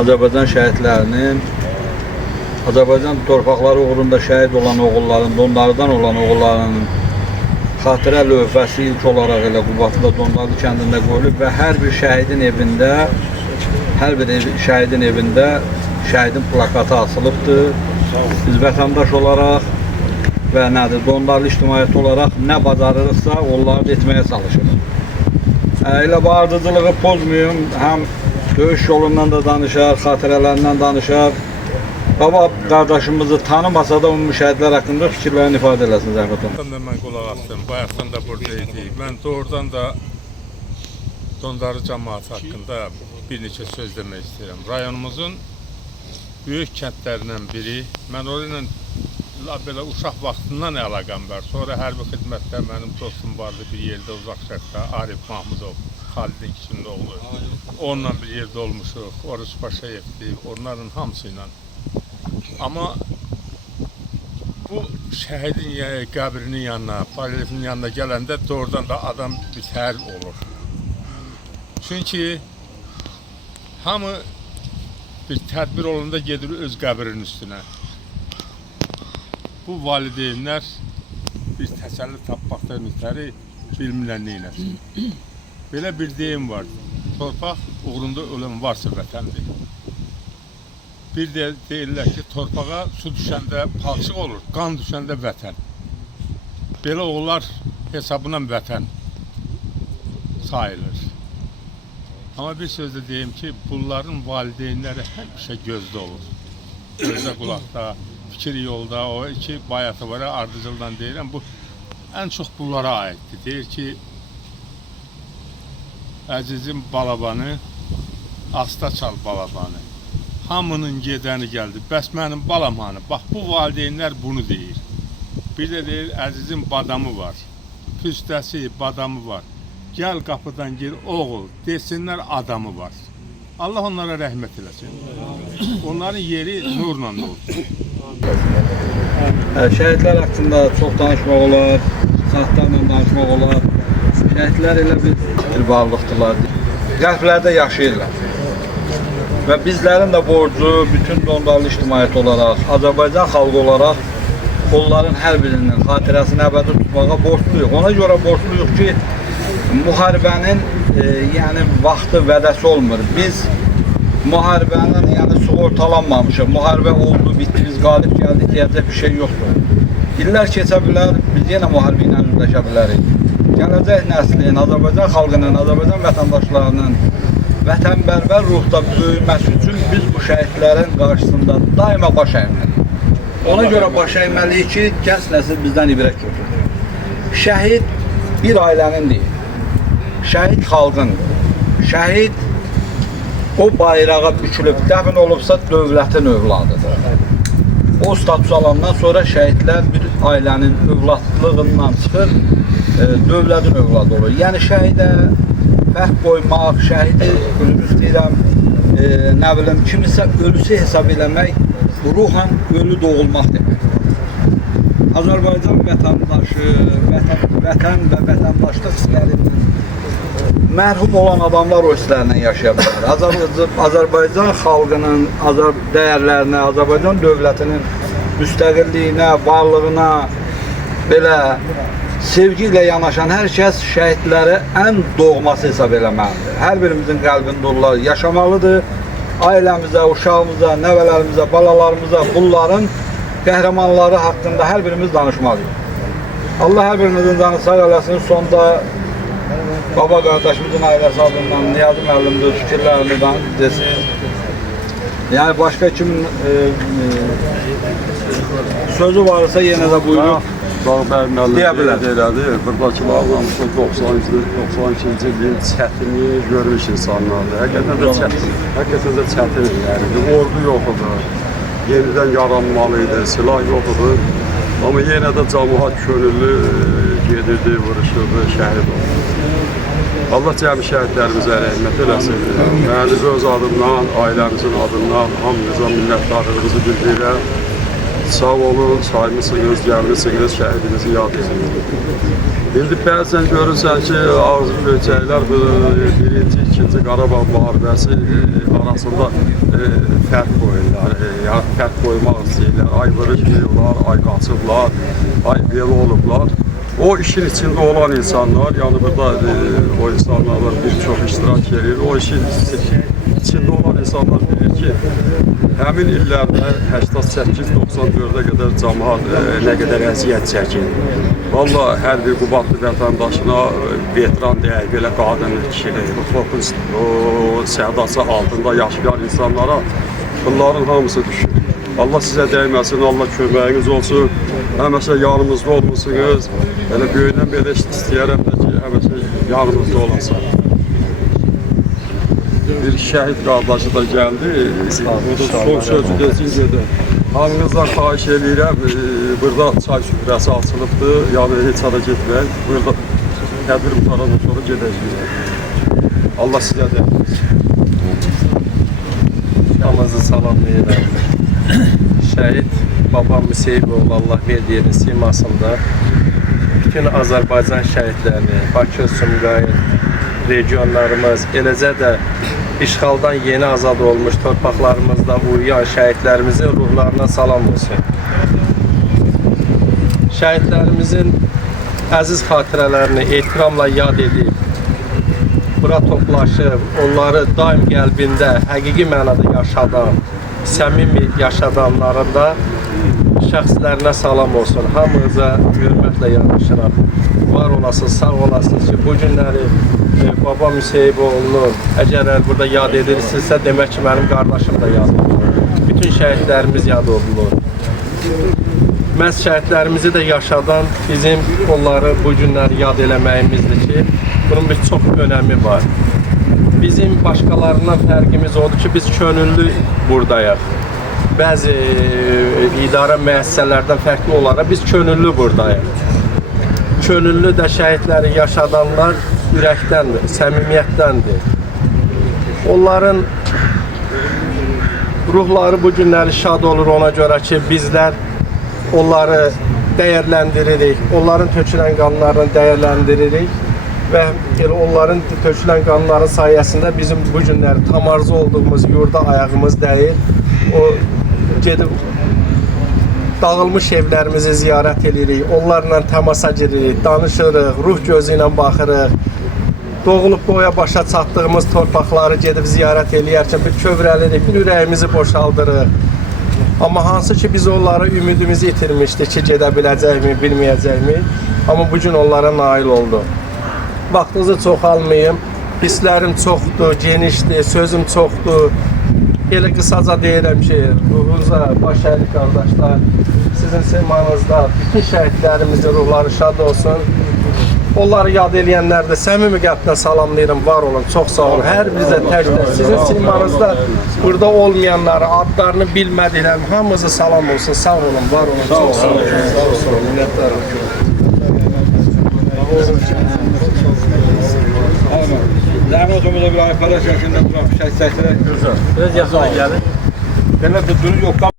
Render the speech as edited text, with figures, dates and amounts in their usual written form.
Azərbaycan şəhidlərinin, Azərbaycan torpaqları uğrunda şəhid olan oğulların, Dondarıdan olan oğullarının xatirə lövhəsi ilk olaraq elə Qubadlı Dondarlı kəndində qoyulub və hər bir şəhidin evində şəhidin plakatı asılıbdır. Biz vətəndaş olaraq və Dondarlı ictimaiyyəti olaraq nə bacarırıqsa onları etməyə çalışırıq. Elə bu ardıcılığı pozmayım, həm döyüş yolundan da danışar, xatirələrindən danışar. Baba qardaşımızı tanımasa da onun müşahidlər haqqında fikirlərini ifadə eləsin Zəhmət olun. Mən qulaq asdım, bayaqdan da buradaydı. Mən doğrudan da Dondarlı cəmaəti haqqında bir neçə söz demək istəyirəm. Rayonumuzun böyük kəndlərindən biri. Mən orayla belə uşaq vaxtından əlaqəm var. Sonra hərbi xidmətdə mənim dostum vardı bir yerdə uzaq şərqdə, Arif Mahmudov, Xalidin kişinin oğlu. Onunla bir yerdə olmuşuq, Oruç Paşayevdi, onların hamısı ilə. Amma bu şəhidin qəbrinin yanına, Palevin yanına gələndə doğrudan da adam bitər olur. Çünki hamı bir tədbir olanda gedir öz qəbrinin üstünə. Bu valideynlər bir təsəlli tapmaqdan ötəri bilmirlər neyləsin. Belə bir deyim var, torpaq uğrunda ölən varsa vətəndir. Bir də deyirlər ki, torpağa su düşəndə palçıq olur, qan düşəndə vətən. Belə oğullar hesabına vətən sayılır. Amma bir sözdə deyim ki, bunların valideynləri həmişə gözdə olur. Gözdə qulaqda, fikir yolda, o iki bayatı var, ardıcıldan deyirəm, bu ən çox bunlara aiddir. Deyir ki, əzizim balabanı, asta çal balabanı. Hamının gedəni gəldi, bəs mənim balam hanı? Bax, bu valideynlər bunu deyir. Bir də deyir, əzizim badamı var, püstəsi, badamı var. Gəl qapıdan gir, oğul, desinlər adamı var. Allah onlara rəhmət eləsin. Onların yeri nurla olsun. Şəhidlər haqqında çox danışmaq olar, saatlarla danışmaq olar. Şəhidlər elə bir varlıqdırlar. Qəlblərdə yaşayırlar. Və bizlərin də borcu bütün Dondarlı ictimaiyyəti olaraq, Azərbaycan xalqı olaraq onların hər birinin xatirəsini əbədi tutmağa borcluyuq. Ona görə borcluyuq ki, müharibənin vaxtı vədəsi olmur. Biz müharibənin sığortalanmamışıq. Müharibə oldu, bitdi, biz qalib gəldik, deyəcək bir şey yoxdur. İllər keçə bilər, biz yenə müharibə ilə üzləşə bilərik. Gələcək nəslin, Azərbaycan xalqının, Azərbaycan vətəndaşlarının vətənbərvər ruhda böyüməsi üçün biz bu şəhidlərin qarşısında daima baş əyməliyik. Ona görə baş əyməliyik ki, gənc nəsil bizdən ibrət götürür. Şəhid bir ailənin deyil, şəhid xalqındır. Şəhid o bayrağa bükülüb, dəfn olubsa dövlətin övladıdır. O status alandan sonra şəhidlər bir ailənin övladlığından çıxır, dövlətin övladı olur. Yəni şəhidə fərq qoymaq, şəhidi özünü istəyirəm, nə bilim, kimisə ölüsü hesab eləmək, ruhan ölü doğulmaq demək. Azərbaycan vətəndaşı, vətən və vətəndaşlıq hisslərindən mərhum olan adamlar o hisslərlə yaşaya bilər. Azərbaycan xalqının dəyərlərinə, Azərbaycan dövlətinin müstəqilliyinə, varlığına belə sevgi ilə yanaşan hər kəs şəhidləri ən doğması hesab eləməlidir. Hər birimizin qəlbində onlar yaşamalıdır. Ailəmizə, uşağımıza, nəvələrimizə, balalarımıza bunların qəhrəmanları haqqında hər birimiz danışmalıyıq. Allah hər birimizin canı sağ eləsin. Sonda baba qardaşımızın ailəsi adından Niyazi müəllimdir, fikirlərini desin. Yəni başqa kimin sözü varsa yenə də buyurub deyə bilər. Buradakı bağlamışda 92-ci ilin çətini görmüş insanlardır. Həqiqətən də çətin. Ordu yoxudur, yenidən yaranmalıydı, silah yoxudur. Amma yenə də cəmaət könüllü gedirdi, vuruşurdu, şəhid oldu. Allah cəmi şəhidlərimizə rəhmət eləsin. Məniz öz adımdan, ailəmizin adından hamınıza minnətdarlığımızı bildirirəm. sağ olun, saymısınız, gəlmisiniz, şəhidimizi yad edirsiniz. İndi bəzən görürsən ki, ağzı böcəklər bu birinci, ikinci Qarabağ müharibəsi arasında fərq qoyurlar, fərq qoymaq istəyirlər. Ay vuruşmuyorlar, ay qaçıblar, ay belə olublar. O işin içində olan insanlar, yəni burada o insanlar bir çox iştirak edir. O işin içində olan insanlar bilir ki, həmin illərdə 88-94-ə qədər cəmaət nə qədər əziyyət çəkir. Vallahi hər bir Qubadlı vətəndaşına veteran deyək, belə qadın, kişilik, topun sədası altında yaşayan insanlara bunların hamısı düşür. Allah sizə dəyməsin, Allah köməyiniz olsun, həməşə yanımızda olmuşsunuz. Elə böyüdən belə istəyərəm də ki, həməşə yanımızda olasın. Bir şəhid qardaşı da gəldi, son sözü desin gedir. Hamınızdan xahiş edirəm, burada çay süfrəsi açılıbdır, yəni heç ara getməyin. Burada tədbir qutarandan sonra gedəcəyik. Allah sizə dəyməsin. Namazı salamlayıram. Şəhid Babam Müseyboğlu Allah verdiğinin simasında bütün Azərbaycan şəhidlərini, Bakı, Sumqayıt regionlarımız, eləcə də işğaldan yeni azad olmuş torpaqlarımızda uyuyan şəhidlərimizin ruhlarına salam olsun. Şəhidlərimizin əziz xatirələrini ehtiramla yad edib, bura toplaşıb, onları daim qəlbində həqiqi mənada yaşadan, səmimi yaşadanlarında şəxslərinə salam olsun. Hamınıza hörmətlə yanaşıram. Var olasınız, sağ olasınız ki, bu günləri Babam Müseyboğlu'nu əgər burada yad edirsinizsə, demək ki, mənim qardaşım da yad olunur. Bütün şəhidlərimiz yad olunur. Məhz şəhidlərimizi də yaşadan bizim onları bu günləri yad eləməyimizdir ki, bunun bir çox önəmi var. Bizim başqalarından fərqimiz odur ki, biz könüllü buradayıq. Bəzi idarə müəssisələrdən fərqli olaraq biz könüllü buradayıq. Könüllü də şəhidləri yaşadanlar ürəkdəndir, səmimiyyətdəndir. Onların ruhları bu günləri şad olur ona görə ki, bizlər onları dəyərləndiririk, onların tökülən qanlarını dəyərləndiririk və onların tökülən qanların sayəsində bizim bu günləri tam arzu olduğumuz yurda ayağımız dəyir. O gedib dağılmış evlərimizi ziyarət edirik, onlarla təmasa giririk, danışırıq, ruh gözü ilə baxırıq. Doğulub boya başa çatdığımız torpaqları gedib ziyarət eləyərkən bir kövrəlirik, bir ürəyimizi boşaldırıq. Amma hansı ki biz onlara ümidimizi itirmişdik ki, gedə biləcəkmi, bilməyəcəkmi. Amma bugün onlara nail oldu. Vaxtınızı çox almayayım, hisslərim çoxdur, genişdir, sözüm çoxdur. Elə qısaca deyirəm ki, ruhunuza, baş əylik qardaşlar, sizin simanızda bütün şəhidlərimizin ruhları şad olsun. Onları yad eləyənlər də səmimi qəlbdən salamlayıram, var olun, çox sağ olun. Hər bizə tək-tək sizin simanızda burada olmayanları, adlarını bilmədiklərim, hamınıza salam olsun, sağ olun, var olun, çox sağ olun. Sağ olun, minnətdarım. Zəhmət olmasa bir arkadaş yaşında duran bir şey çəkdirək. Biraz yaxına gəlin. Demək ki, duru yoxdan